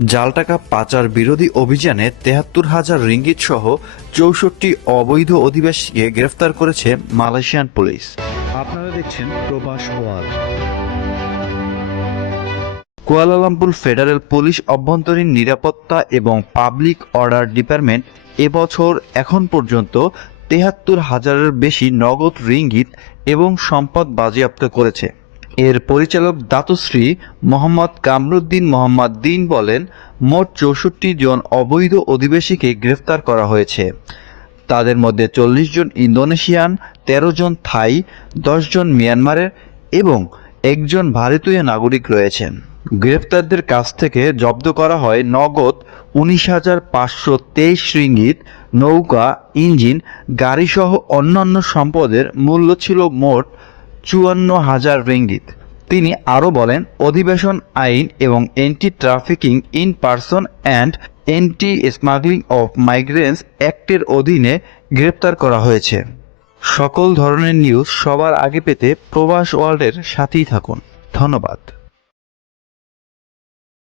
জাল টাকা পাচার বিরোধী অভিযানে ৭৩,০০০ রিঙ্গিত সহ ৬৪ অবৈধ অধিবাসীকে গ্রেফতার করেছে মালয়েশিয়ান পুলিশ। আপনারা দেখছেন প্রবাস ওয়াল। কুয়ালালামপুর ফেডারেল পুলিশ অভ্যন্তরীণ নিরাপত্তা এবং পাবলিক অর্ডার ডিপার্টমেন্ট এবছর এখন পর্যন্ত ৭৩,০০০-এর বেশি নগদ রিঙ্গিত এবং সম্পদ বাজেয়াপ্ত করেছে। এর পরিচালক দাতুশ্রী মোহাম্মদ কামরুদ্দিন মোহাম্মদ দিন বলেন, মোট ৬৪ জন অবৈধ অধিবাসীকে গ্রেফতার করা হয়েছে। তাদের মধ্যে ৪০ জন ইন্দোনেশিয়ান, ১৩ জন থাই, ১০ জন মিয়ানমারের এবং একজন ভারতীয় নাগরিক রয়েছেন। গ্রেফতারদের কাছ থেকে জব্দ করা হয় নগদ ১৯,৫২৩ রিঙ্গিত, নৌকা, ইঞ্জিন, গাড়িসহ অন্যান্য সম্পদের মূল্য ছিল মোট ৫৪,০০০ রিঙ্গিত। তিনি আরও বলেন, অধিবেশন আইন এবং anti trafficking in person and anti smuggling of migrants অ্যাক্টের অধীনে গ্রেপ্তার করা হয়েছে। সকল ধরনের নিউজ সবার আগে পেতে প্রবাস ওয়ার্ল্ডের সাথেই থাকুন। ধন্যবাদ।